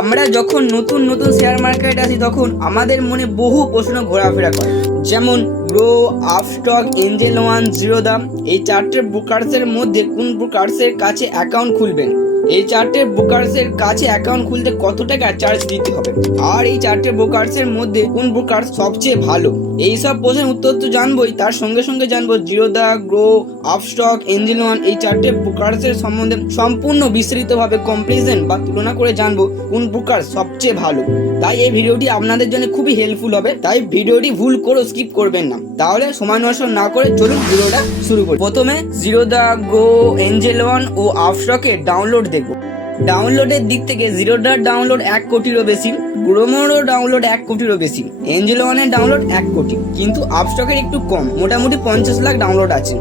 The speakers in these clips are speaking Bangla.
আমরা যখন নতুন নতুন শেয়ার মার্কেটে আসি তখন আমাদের মনে বহু প্রশ্ন ঘোরাফেরা করে, যেমন grow, Upstox, Angel one, Zerodha. এই চারটে ব্রোকার্সের মধ্যে কোন ব্রোকার্সের কাছে অ্যাকাউন্ট খুলবেন, এই চারটে ব্রোকার্সের কাছে অ্যাকাউন্ট খুলতে কত টাকা চার্জ দিতে হবে, আর এই চারটে ব্রোকার্সের মধ্যে কোন ব্রোকার্স সবচেয়ে ভালো, এই সব প্রশ্নের উত্তর তো জানবোই, তার সঙ্গে সঙ্গে জানবো Zerodha, grow, Upstox, Angel one এই চারটে ব্রোকার্সের সম্বন্ধে সম্পূর্ণ বিস্তারিতভাবে কম্পারিজন বা তুলনা করে জানবো কোন ব্রোকার্স সবচেয়ে ভালো। তাই এই ভিডিওটি আপনাদের জন্য খুবই হেল্পফুল হবে, তাই ভিডিওটি ভুল করে স্কিপ করবেন না। তাহলে সময় নষ্ট না করে চলুন ভিডিওটা শুরু করি। প্রথমে জিরোদা, গ্রো, এঞ্জেল ওয়ান ও আপস্টকের ডাউনলোড দেখব। ডাউনলোডের দিক থেকে জিরোদার ডাউনলোড 1 কোটিরও বেশি, গ্রোমোরও ডাউনলোড 1 কোটিরও বেশি, এঞ্জেল ওয়ানের ডাউনলোড 1 কোটি, কিন্তু আপস্টকের একটু কম, মোটামুটি 50 লাখ ডাউনলোড আছে।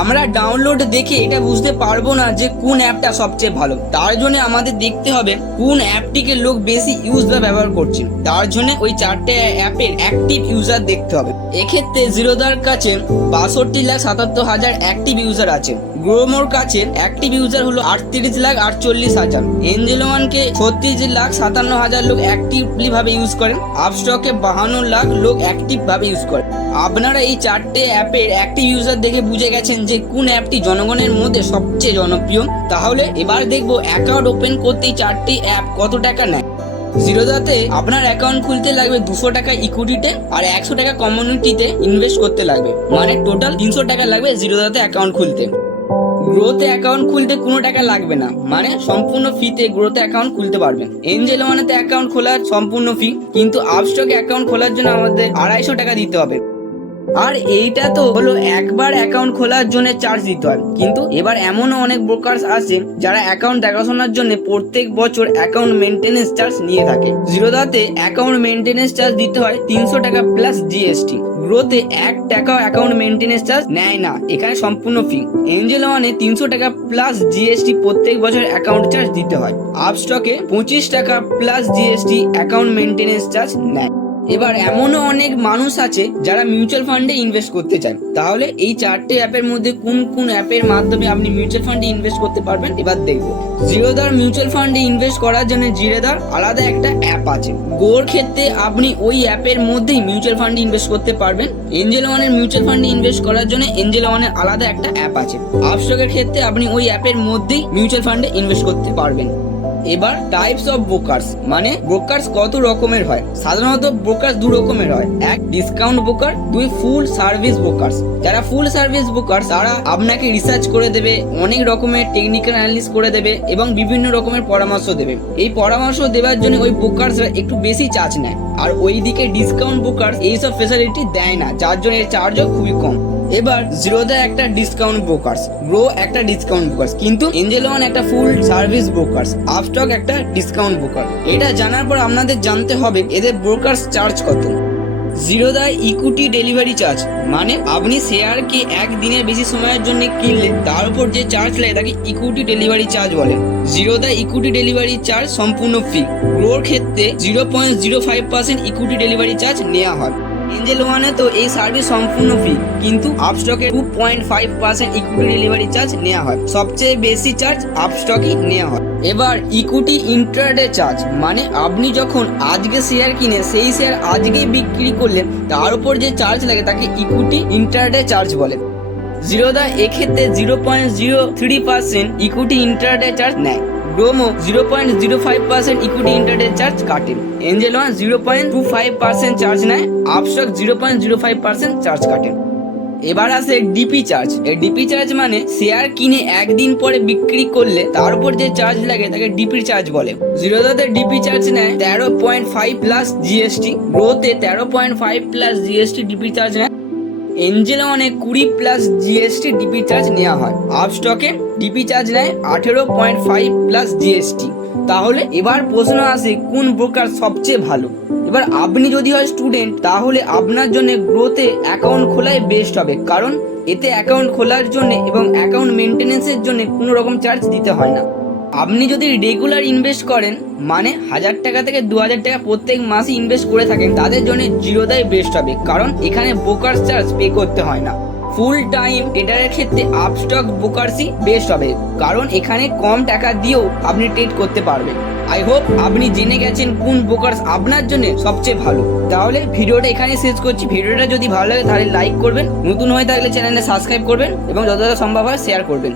আমরা ডাউনলোড দেখে এটা বুঝতে পারবো না যে কোন অ্যাপটা সবচেয়ে ভালো, তার জন্য আমাদের দেখতে হবে কোন অ্যাপটিকে লোক বেশি ইউজ বা ব্যবহার করছে, তার জন্য ওই চারটে অ্যাপের অ্যাক্টিভ ইউজার দেখতে হবে। এক্ষেত্রে জিরোদার কাছে 62,77,000 অ্যাক্টিভ ইউজার আছে, গ্রোমোর কাছে অ্যাক্টিভ ইউজার হলো 38,48,000, এঞ্জেল ওয়ানকে 36,57,000 লোক অ্যাক্টিভলি ভাবে ইউজ করেন, আপস্টকে 52 লাখ লোক অ্যাক্টিভ ভাবে ইউজ করেন। আপনারা এই চারটে অ্যাপের অ্যাক্টিভ ইউজার দেখে বুঝে গেছেন যে কোন অ্যাপটি জনগণের মধ্যে সবচেয়ে জনপ্রিয়। তাহলে এবার দেখবো অ্যাকাউন্ট ওপেন করতে এই চারটি অ্যাপ কত টাকা নেয়। জিরোদাতে আপনার অ্যাকাউন্ট খুলতে লাগবে 200 টাকা ইকুইটিতে আর 100 টাকা কমিউনিটিতে ইনভেস্ট করতে লাগবে, মানে টোটাল 300 টাকা লাগবে জিরোদাতে অ্যাকাউন্ট খুলতে। গ্রোতে অ্যাকাউন্ট খুলতে কোনো টাকা লাগবে না, মানে সম্পূর্ণ ফ্রিতে গ্রোতে অ্যাকাউন্ট খুলতে পারবেন। এঞ্জেল ওয়ানেতে অ্যাকাউন্ট খোলার সম্পূর্ণ ফি, কিন্তু আপস্টকে অ্যাকাউন্ট খোলার জন্য আমাদের 250 টাকা দিতে হবে। আর এইটা তো হলো একবার অ্যাকাউন্ট খোলার জন্য চার্জ দিতে হয়, কিন্তু এবার এমনও অনেক ব্রোকার্স আছে যারা অ্যাকাউন্ট দেখাশোনার জন্য প্রত্যেক বছর অ্যাকাউন্ট মেনটেনেন্স চার্জ নিয়ে থাকে। জিরোদাতে অ্যাকাউন্ট মেনটেনেন্স চার্জ দিতে হয় 300 টাকা প্লাস জিএসটি। গ্রোতে 1 টাকাও অ্যাকাউন্ট মেনটেনেন্স চার্জ নেয় না, এখানে সম্পূর্ণ ফ্রি। এঞ্জেল ওয়ানে 300 টাকা প্লাস জিএসটি প্রত্যেক বছর অ্যাকাউন্ট চার্জ দিতে হয়। আপস্টকে 25 টাকা plus GST account maintenance charge নেয়। এবার এমনও অনেক মানুষ আছে যারা মিউচুয়াল ফান্ডে ইনভেস্ট করতে চান, তাহলে এই চারটে অ্যাপের মধ্যে কোন কোন অ্যাপের মাধ্যমে আপনি মিউচুয়াল ফান্ডে ইনভেস্ট করতে পারবেন এবার দেখবো। জিরোদার মিউচুয়াল ফান্ডে ইনভেস্ট করার জন্য জিরোদার আলাদা একটা অ্যাপ আছে। গোর ক্ষেত্রে আপনি ওই অ্যাপের মধ্যেই মিউচুয়াল ফান্ডে ইনভেস্ট করতে পারবেন। এঞ্জেল ওয়ানের মিউচুয়াল ফান্ডে ইনভেস্ট করার জন্য এঞ্জেল ওয়ানের আলাদা একটা অ্যাপ আছে। আপস্টকের ক্ষেত্রে আপনি ওই অ্যাপের মধ্যেই মিউচুয়াল ফান্ডে ইনভেস্ট করতে পারবেন। এবার টাইপস অফ ব্রোকার্স, মানে ব্রোকার্স কত রকমের হয়। সাধারণত ব্রোকার্স 2 রকমের হয়, 1 ডিসকাউন্ট ব্রোকার, 2 ফুল সার্ভিস ব্রোকার্স। যারা ফুল সার্ভিস ব্রোকার তারা আপনাকে রিসার্চ করে দেবে, অনেক রকমের টেকনিক্যাল অ্যানালিসিস করে দেবে এবং বিভিন্ন রকমের পরামর্শ দেবে। এই পরামর্শ দেওয়ার জন্য ওই ব্রোকার্সরা একটু বেশি চার্জ নেয়, আর ওইদিকে ডিসকাউন্ট ব্রোকার এইসব ফেসিলিটি দেয় না, যার জন্য এর চার্জও খুবই কম। এবার জিরোদা একটা ডিসকাউন্ট ব্রোকার্স, গ্রো একটা ডিসকাউন্ট ব্রোকার্স, কিন্তু এঞ্জেল ওয়ান একটা ফুল সার্ভিস ব্রোকার্স, আপস্টক একটা ডিসকাউন্ট ব্রোকার। এটা জানার পর আপনাদের জানতে হবে এদের ব্রোকার্স চার্জ কত। জিরোদা ইকুইটি ডেলিভারি চার্জ, মানে আপনি শেয়ারকে 1 দিনের বেশি সময়ের জন্য কিনলে তার উপর যে চার্জ লাগে তাকে ইকুইটি ডেলিভারি চার্জ বলে। জিরোদা ইকুইটি ডেলিভারি চার্জ সম্পূর্ণ ফ্রি। গ্রোর ক্ষেত্রে 0.05% ইকুইটি ডেলিভারি চার্জ নেওয়া হয়। এঞ্জেল ওয়ানে তো এই সার্ভিস সম্পূর্ণ ফ্রি, কিন্তু আপস্টকে 2.5% ইকুইটি ডেলিভারি চার্জ নেওয়া হয়। সবচেয়ে বেশি চার্জ আপস্টকই নেওয়া হয়। এবার ইকুইটি ইন্ট্রাডে চার্জ, মানে আপনি যখন আজকে শেয়ার কিনে সেই শেয়ার আজকেই বিক্রি করলেন তার উপর যে চার্জ লাগে তাকে ইকুইটি ইন্ট্রাডে চার্জ বলে। জিরোদা এক্ষেত্রে 0.03% ইকুইটি ইন্ট্রাডে চার্জ নেয়। গ্রোমো 0.05% ইকুইটি ইন্ট্রাডে চার্জ কাটেন। এঞ্জেল ওয়ান 0.25% চার্জ নেয়, আপস্টক 0.05% চার্জ কাটেন। এবার আসে ডিপি চার্জ। এই ডিপি চার্জ মানে শেয়ার কিনে 1 দিন পরে বিক্রি করলে তার উপর যে চার্জ লাগে তাকে ডিপি চার্জ বলে। জিরোদাতে ডিপি চার্জ নেয় 13.5 প্লাস জিএসটি, গ্রোতে 13.5 প্লাস জিএসটি ডিপি চার্জ নেয়। এঞ্জেল ওয়ানে 20 প্লাস জিএসটি ডিপি চার্জ নেওয়া হয়। আপস্টকে ডিপি চার্জ নেয় 18.5 প্লাস জিএসটি। তাহলে এবার প্রশ্ন আসে কোন ব্রোকার সবচেয়ে ভালো। এবার আপনি যদি হয় স্টুডেন্ট তাহলে আপনার জন্য গ্রোতে অ্যাকাউন্ট খোলাই বেস্ট হবে, কারণ এতে অ্যাকাউন্ট খোলার জন্য এবং অ্যাকাউন্ট মেনটেনেন্সের জন্য কোনো রকম চার্জ দিতে হয় না। আপনি যদি রেগুলার ইনভেস্ট করেন, মানে 1000 টাকা থেকে 2000 টাকা প্রত্যেক মাসে ইনভেস্ট করে থাকেন, তাদের জন্য জিরোদাই বেস্ট হবে, কারণ এখানে ব্রোকার চার্জ পে করতে হয় না। ফুল টাইম ট্রেডারের ক্ষেত্রে আপস্টক ব্রোকার্সই বেস্ট হবে, কারণ এখানে কম টাকা দিয়েও আপনি ট্রেড করতে পারবেন। আই হোপ আপনি জেনে গেছেন কোন ব্রোকার্স আপনার জন্য সবচেয়ে ভালো। তাহলে ভিডিওটা এখানে শেষ করছি। ভিডিওটা যদি ভালো লাগে তাহলে লাইক করবেন, নতুন হয়ে থাকলে চ্যানেলে সাবস্ক্রাইব করবেন এবং যতটা সম্ভব হয় শেয়ার করবেন।